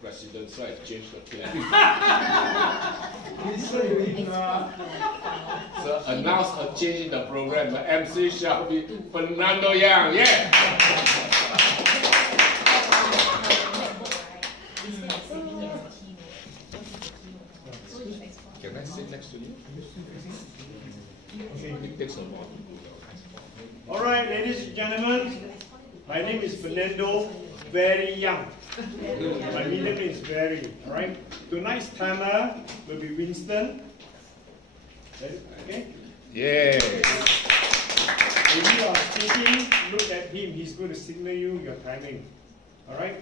president, so I changed the plan. So announce a change in the program. The MC shall be Fernando Yang. Yeah. Can I sit next to you? Okay. It takes a while. All right, ladies and gentlemen, my name is Fernando, very young. My middle name is Very. All right. Tonight's timer will be Winston. Okay. Yeah. When you are speaking, look at him. He's going to signal you your timing. All right.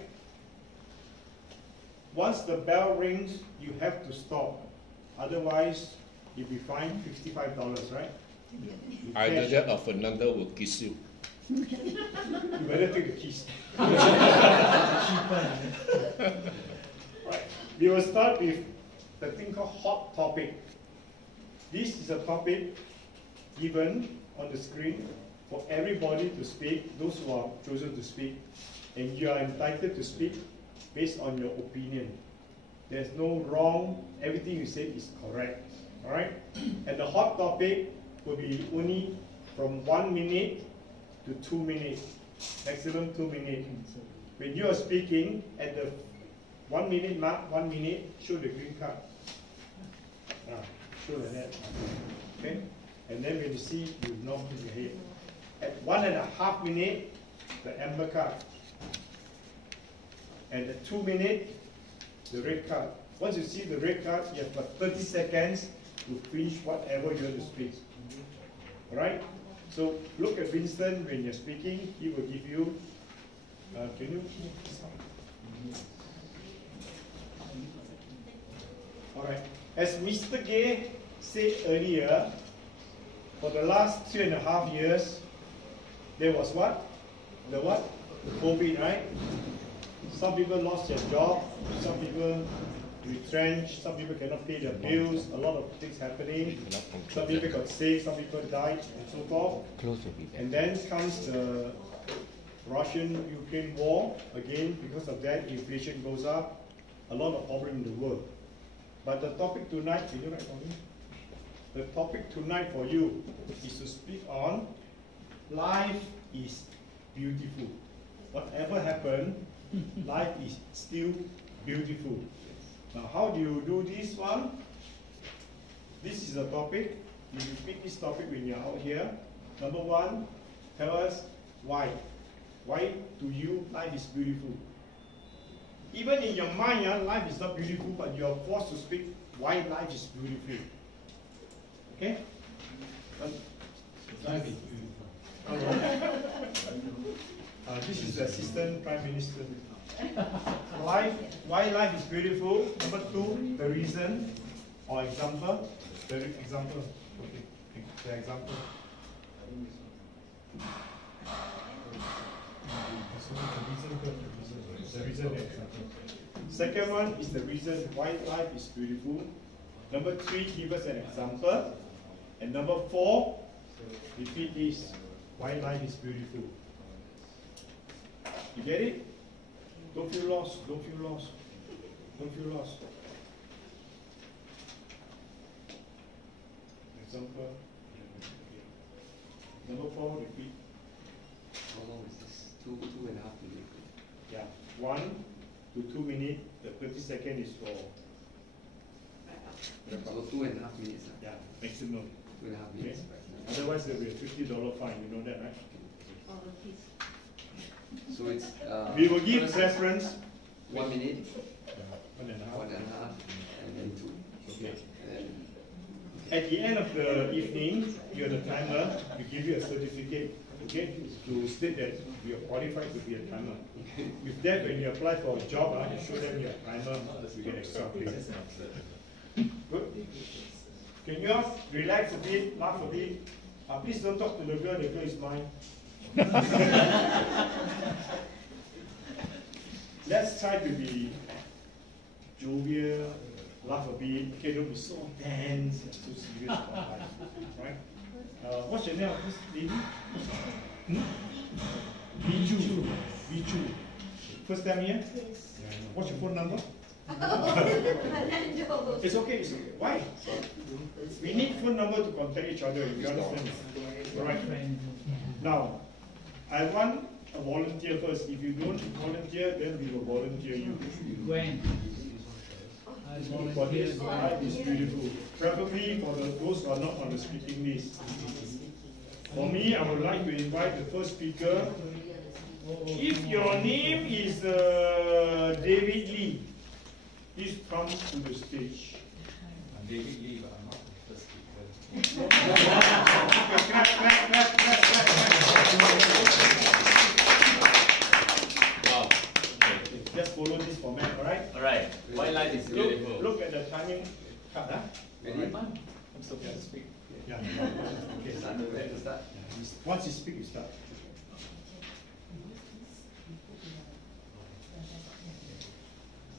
Once the bell rings, you have to stop. Otherwise, you'll be fined $55, right? Either that or Fernando will kiss you. You better take a kiss. Right. We will start with the thing called hot topic. This is a topic given on the screen for everybody to speak, those who are chosen to speak, and you are entitled to speak based on your opinion. There's no wrong, everything you say is correct. All right? And the hot topic will be only from 1 minute to 2 minutes, maximum 2 minutes. When you are speaking, at the 1 minute mark, 1 minute, show the green card. Show like that. Okay? And then when you see, you nod your head. At 1.5 minutes, the amber card. And at 2 minutes, the red card. Once you see the red card, you have got 30 seconds to finish whatever you want to speak. Alright? So look at Winston when you're speaking. He will give you. Can you? Alright. As Mr. Gay said earlier, for the last 3.5 years, there was what? The what? COVID, right? Some people lost their job, some people retrenched, some people cannot pay their bills, a lot of things happening. Some people got sick, some people died, and so forth. And then comes the Russian-Ukraine war. Again, because of that, inflation goes up, a lot of problems in the world. But the topic tonight, can you write for me? The topic tonight for you is to speak on life is beautiful. Whatever happened, life is still beautiful. Now, how do you do this one? This is a topic. You repeat this topic when you're out here. Number one, tell us why. Why to you life is beautiful? Even in your mind, life is not beautiful, but you are forced to speak why life is beautiful. Okay? Life is beautiful. This is the Assistant Prime Minister. Why life is beautiful? Number two, the reason or example. The example. Okay. The example. The reason, the example. Second one is the reason why life is beautiful. Number three, give us an example. And number four, repeat this. Why life is beautiful. You get it? Don't feel lost. Don't feel lost. Don't feel lost. Example. Number four, repeat. How long is this? 2.5 minutes. Yeah. 1 to 2 minutes. The 30 seconds is for. So 2.5 minutes. Yeah, maximum. 2.5 minutes. Okay. Otherwise, there will be a $50 fine. You know that, right? So it's. We will give preference. 1 minute. 1.5. 1.5. And then 2. Okay. And at the end of the evening, you're the timer. We give you a certificate, okay, to state that you are qualified to be a timer. With that, when you apply for a job, you show them you're a timer, you get extra pay. Good. Can you all relax a bit, laugh a bit? Please don't talk to the girl is mine. Let's try to be jovial, laugh a bit. Okay, don't be so tense and so serious about life. Right? What's your name of this lady? Viju. Viju. First time here? Yes. What's your phone number? It's okay, it's okay. Why? We need phone number to contact each other, you understand? Alright. Now, I want a volunteer first. If you don't volunteer, then we will volunteer you. When? For this, life is beautiful. Preferably for those who are not on the speaking list. For me, I would like to invite the first speaker. If your name is David Lee, please come to the stage. I'm David Lee, but I'm not the first speaker. Clap. Wow. Okay. Just follow this format, alright? Alright. Why life is beautiful. Look at the timing card, huh? Ready? I'm so glad to speak. Yeah. Okay. Start. Where to start? Once you speak, you start.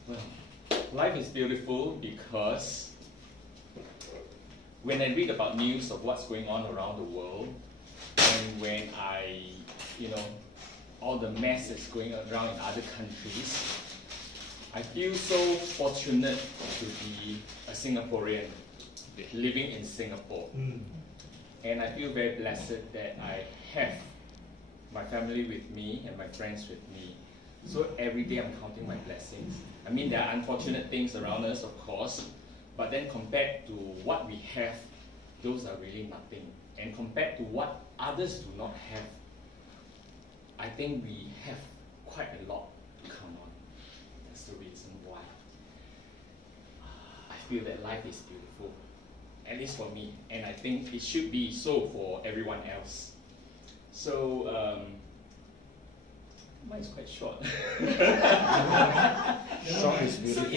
Well, life is beautiful because when I read about news of what's going on around the world, and when I, all the mess that's going around in other countries, I feel so fortunate to be a Singaporean living in Singapore. And I feel very blessed that I have my family with me and my friends with me. So every day I'm counting my blessings. I mean, there are unfortunate things around us, of course, but then compared to what we have, those are really nothing. And compared to what others do not have, I think we have quite a lot to come on. That's the reason why I feel that life is beautiful, at least for me, and I think it should be so for everyone else. So, mine's quite short. Short is beautiful.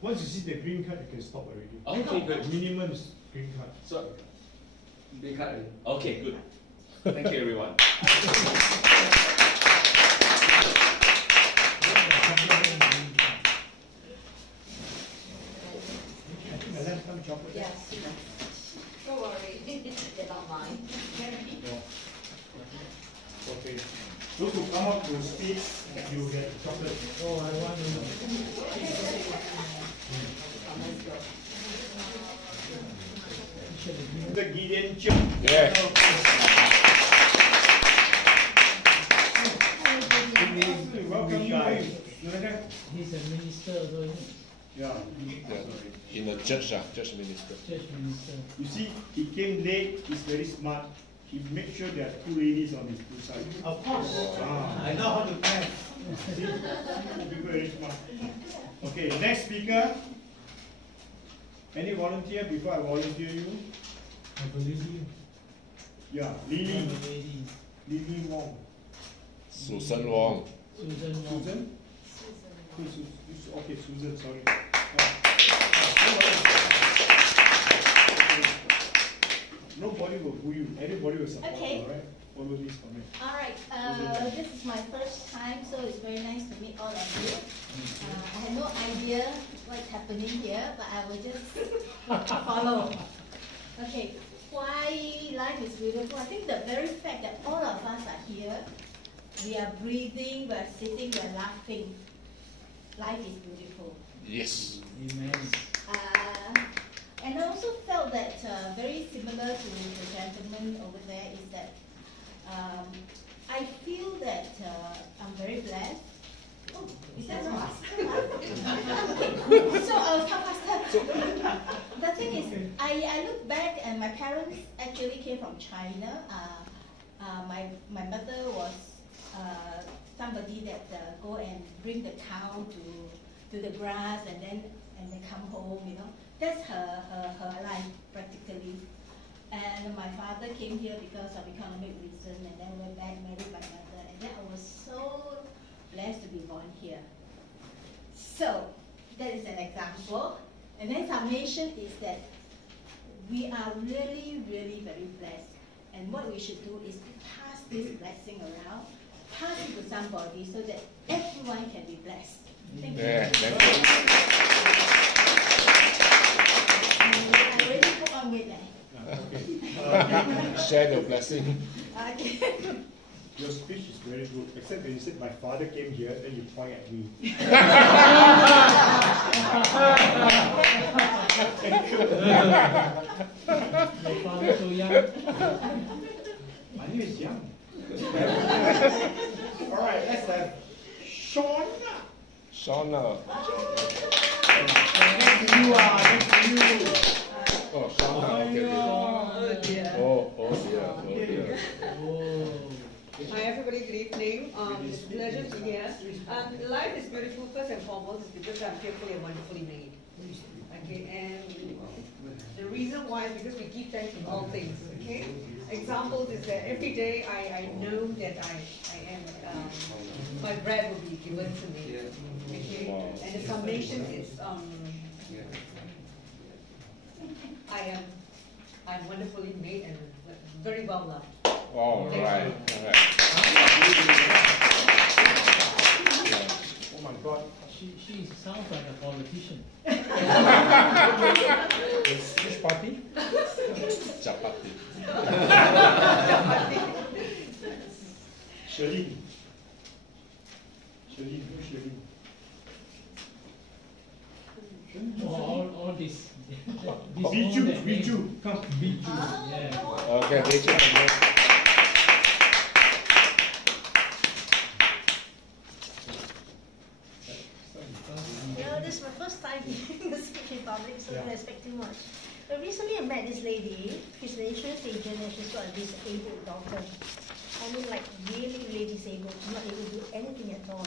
Once you see the green card, you can stop already. Okay, good. Minimum is green card. So, Big card already. okay, good. Thank you, everyone. Yes. Don't worry, they're not mine. Okay. Those who come up to speak, you get chocolate. Oh, I want to know. The Gideon Chung. Yeah. Welcome you. He's a minister, so Yeah. In the church minister. church minister. You see, he came late, he's very smart. He made sure there are two ladies on his two sides. Of course. Ah. I know how to plan. See? People very smart. Okay, next speaker. Any volunteer before I volunteer you? I believe you. Yeah, I'm Lily. a lady. Lily Wong. Susan Wong. Susan Wong. Susan? Okay, Susan, sorry. Nobody will boo you. Everybody will support Okay. you, alright? Follow this for me. All right, this is my first time, so it's very nice to meet all of you. I had no idea what's happening here, but I will just follow. Okay, why life is beautiful? I think the very fact that all of us are here, we are breathing, we're sitting, we're laughing. Life is beautiful. Yes. Amen. And I also felt that very similar to the gentleman over there is that I feel that I'm very blessed. Oh, is that right? So I'll talk faster. The thing is, I look back and my parents actually came from China. My mother was somebody that go and bring the cow to the grass and then come home, That's her life practically. And my father came here because of economic reason and then went back, married my mother, and then I was so blessed to be born here. So that is an example. And then summation is that we are really, really very blessed. And what we should do is pass this blessing around, pass it to somebody so that everyone can be blessed. Thank you. Yeah, thank I already put on weight. Share your blessing. Okay. Your speech is very good, except when you said my father came here, then you point at me. My father so young. My name is Young. All right, let's have Shauna. Shauna. Next to you, next to you. Oh, Shauna. Okay. Oh dear. Oh dear. Oh. Hi everybody, good evening. It's a pleasure to be here. Life is beautiful first and foremost is because I'm fearfully and wonderfully made. Okay, and the reason why is because we give thanks in all things. Okay, examples is that every day I know that I am my bread will be given to me. Okay, and the summation is I'm wonderfully made and very well loved. All right. Oh my God. She sounds like a politician. Which party? Chapati. Shirley. Shirley, who's Shirley? All this. Biju. Come, Biju. Yeah. Okay, Rachel. This is my first time giving a speech in public, so I'm not expecting much. But recently I met this lady. She's an insurance agent and she's got a disabled daughter. I mean, like really disabled. She's not able to do anything at all.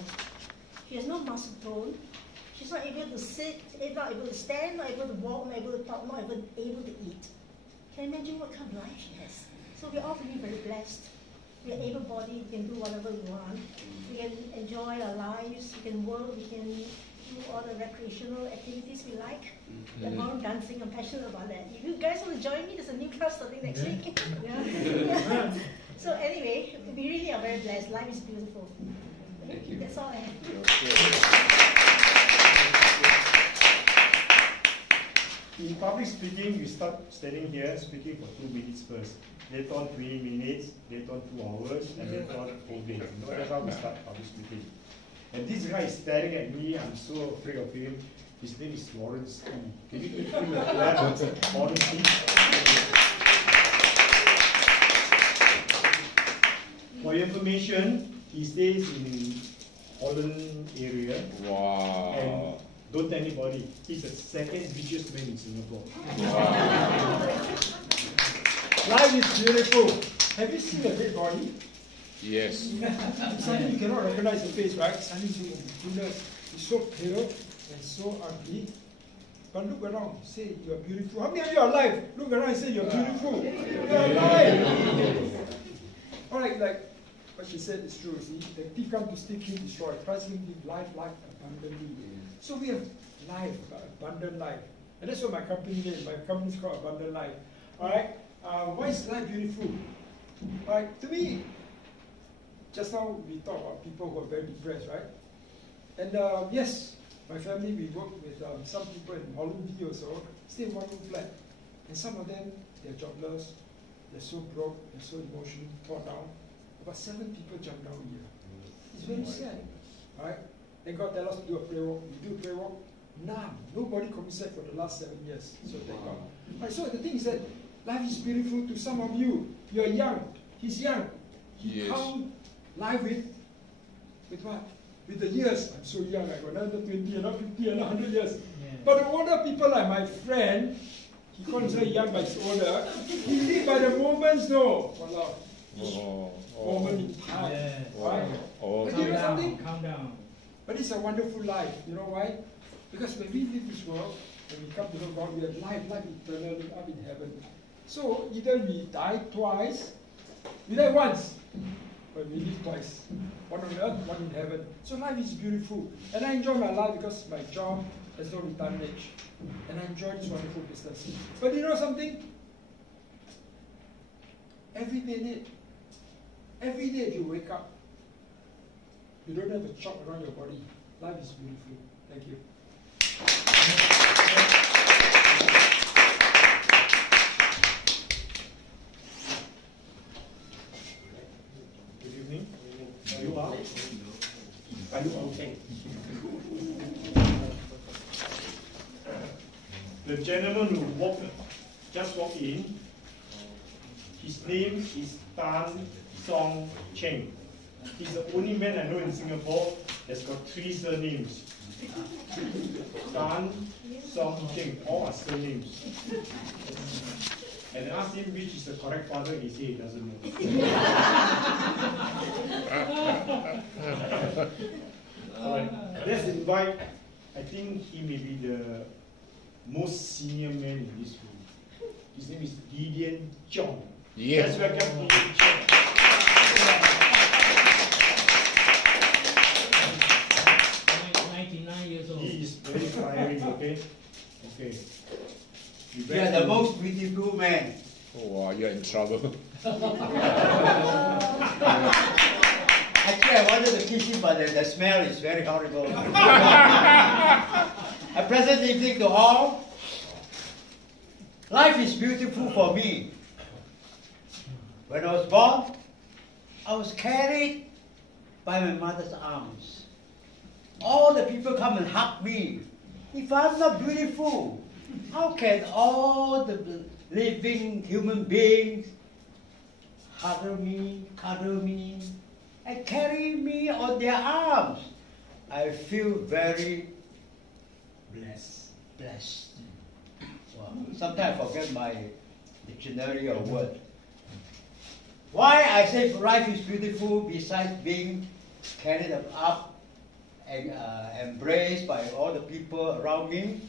She has no muscle tone. She's not able to sit, not able to stand, not able to walk, not able to talk, not even able to eat. Can you imagine what kind of life she has? So we're all really very blessed. We're able-bodied, we can do whatever we want. We can enjoy our lives, we can work, we can do all the recreational activities we like. The mountain dancing, I'm passionate about that. If you guys want to join me, there's a new class starting next week. Yeah. So anyway, we really are very blessed. Life is beautiful. Thank you. That's all I have. In public speaking, we start standing here speaking for 2 minutes first. Later on 20 minutes, later on 2 hours, and later on 4 days. You know, that's how we start public speaking. And this guy is staring at me. I'm so afraid of him. His name is Lawrence T. Can you give him a clap? Lawrence T. For your information, he stays in Holland area. Wow. And don't tell anybody. He's the second richest man in Singapore. Wow. Life is beautiful. Have you seen a dead body? Yes. Suddenly you cannot recognize the face, right? Suddenly you say, oh goodness, it's so pale and so ugly. But look around, say you're beautiful. How many of you are alive? Look around and say you're beautiful. You're alive. Alright, like what she said is true. See, the thief come to steal, kill, destroy. Christ came to give life abundantly. So we have life, abundant life. And that's what my company name. My company is called Abundant Life. Alright? Why is life beautiful? Alright, to me, just now we talk about people who are very depressed, right? And yes, my family, we work with some people in Holland also, stay in one room flat. And some of them, they're jobless, they're so broke, they're so emotionally torn down. About 7 people jump down here. It's very sad, right? Then God tell us to do a prayer walk. We do a prayer walk. None. Nobody committed suicide for the last 7 years. So thank God. Right, so the thing is that life is beautiful to some of you. You're young. He's young. He count life with what? With the years. I'm so young. I got another 20, another 50, another 100 years. Yeah. But the older people like my friend, he calls himself young but he's older. He live by the moments though. Wallah. Moment in time. Yeah. Right? But you know something? Calm down. But it's a wonderful life. You know why? Because when we live this world, when we come to know God, we have life eternally up in heaven. So either we die twice, we die once, but we live twice. One on earth, one in heaven. So life is beautiful. And I enjoy my life because my job has no retirement age. And I enjoy this wonderful business. But you know something? Every minute, every day you wake up, you don't have a chalk around your body. Life is beautiful. Thank you. Good evening. the gentleman who just walked in, his name is Tan Song Cheng. He's the only man I know in Singapore that's got 3 surnames. Tan Song Cheng, all are surnames. And I asked him which is the correct father, he said he doesn't know. Alright, let's invite, I think he may be the most senior man in this room. His name is Gideon Chong. Yes. Let's welcome Gideon Chong. 99 years old. He is very fiery, okay? Okay. You are the most beautiful man. Oh, wow, you're in trouble. Actually, I wanted to kiss him, but the smell is very horrible. A pleasant evening to all. Life is beautiful for me. When I was born, I was carried by my mother's arms. All the people come and hug me. If I'm not beautiful, how can all the living human beings cuddle me, and carry me on their arms? I feel very blessed. Wow. Sometimes I forget my dictionary or word. Why I say life is beautiful besides being carried up and embraced by all the people around me?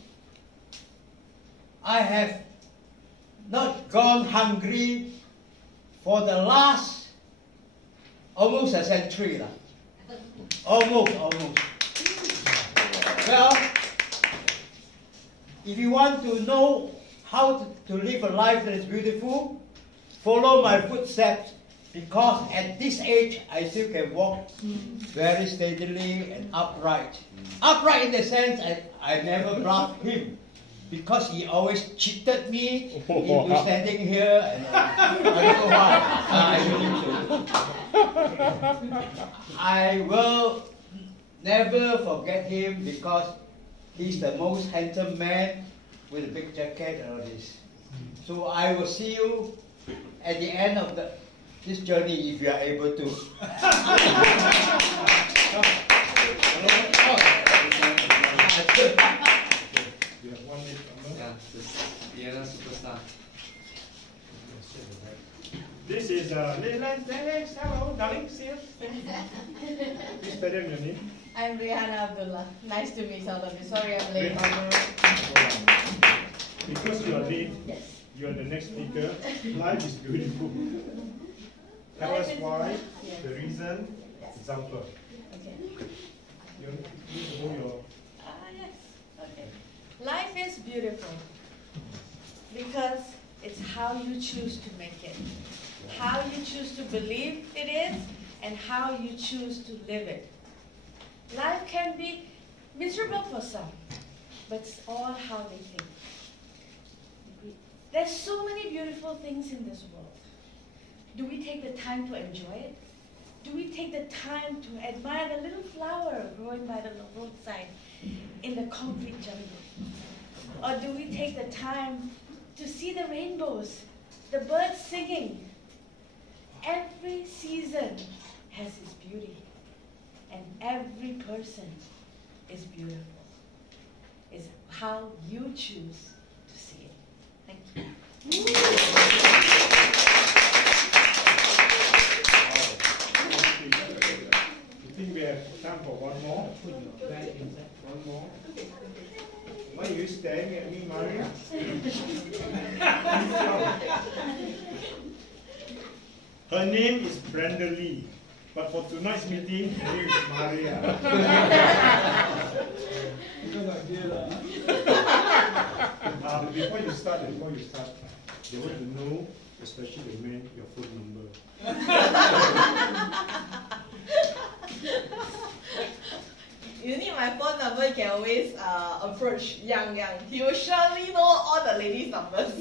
I have not gone hungry for the last almost a century. Almost. Well, if you want to know how to live a life that is beautiful, follow my footsteps, because at this age I still can walk very steadily and upright. Upright in the sense I never bluffed him, because he always cheated me into standing here, and I don't know why. I will never forget him, because he's the most handsome man with a big jacket and all this. So I will see you at the end of this journey, if you are able to. We have one late number. Yeah, this Vienna superstar. This is Lex. Hello, darling. See you. Please tell them your name. I'm Rihanna Abdullah. Nice to meet all of you. Sorry I'm late. Because you are late, Yes. you are the next speaker. Life is beautiful. Tell us why, the reason, example. Okay. You need to hold your... Yes. Okay. Life is beautiful because it's how you choose to make it, how you choose to believe it is, and how you choose to live it. Life can be miserable for some, but it's all how they think. There's so many beautiful things in this world. Do we take the time to enjoy it? Do we take the time to admire the little flower growing by the roadside in the concrete jungle? Or do we take the time to see the rainbows, the birds singing? Every season has its beauty, and every person is beautiful. It's how you choose to see it. Thank you. You think we have time for one more? One more. Why are you staring at me, Maria? Her name is Brenda Lee, but for tonight's meeting, her name is Maria. Before you start, they want to know, especially the men, your phone number. You need my phone number, you can always approach Yang. He will surely know all the ladies' numbers.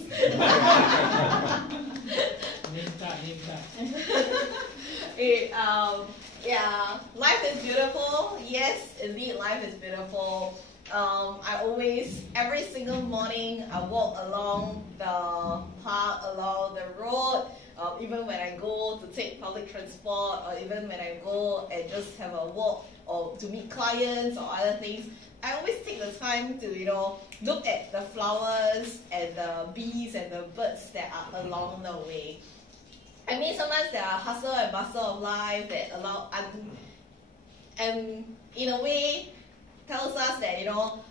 Name card. Yeah, life is beautiful. Yes, indeed, life is beautiful. I always, every single morning, I walk along the park, along the road, even when I go to take public transport, or even when I go and just have a walk, or to meet clients or other things. I always take the time to, look at the flowers and the bees and the birds that are along the way. I mean, sometimes there are hustle and bustle of life that allow, and in a way, tells us that,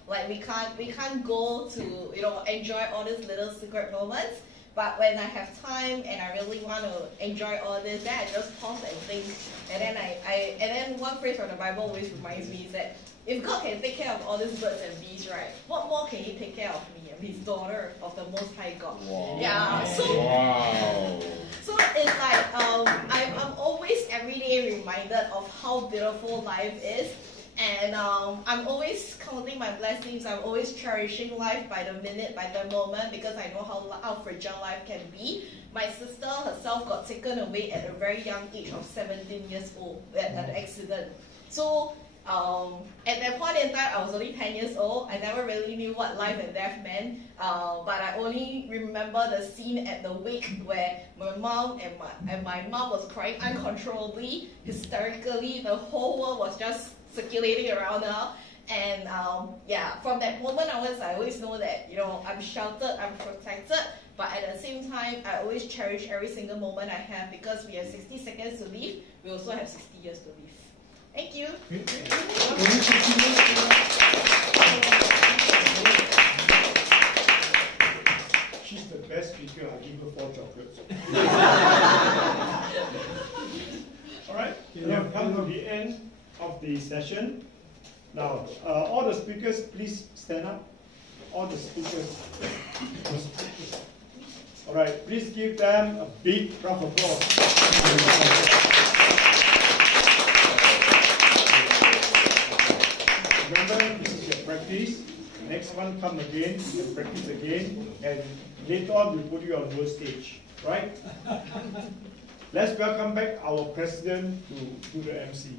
like we can't go to, enjoy all these little secret moments. But when I have time and I really want to enjoy all this, then I just pause and think. And then and then one phrase from the Bible always reminds me is that if God can take care of all these birds and bees, right, what more can He take care of me? I'm His daughter of the Most High God. Wow. Yeah. So it's like I'm always every day reminded of how beautiful life is. And I'm always counting my blessings. I'm always cherishing life by the minute, by the moment, because I know how fragile life can be. My sister herself got taken away at a very young age of 17 years old at an accident. So at that point in time, I was only 10 years old. I never really knew what life and death meant. But I only remember the scene at the wake where my mom and my mom was crying uncontrollably, hysterically. The whole world was just circulating around her, and from that moment onwards, I always know that I'm sheltered, I'm protected, but at the same time, I always cherish every single moment I have, because we have 60 seconds to live. We also have 60 years to live. Thank you. She's the best speaker. I'll give her 4 chocolates. All right, we have come to the end of the session. Now, all the speakers, please stand up. All the speakers. All right, please give them a big round of applause. Remember, this is your practice. Next one, come again, you can practice again, and later on, we'll put you on world stage, right? Let's welcome back our president to do the MC.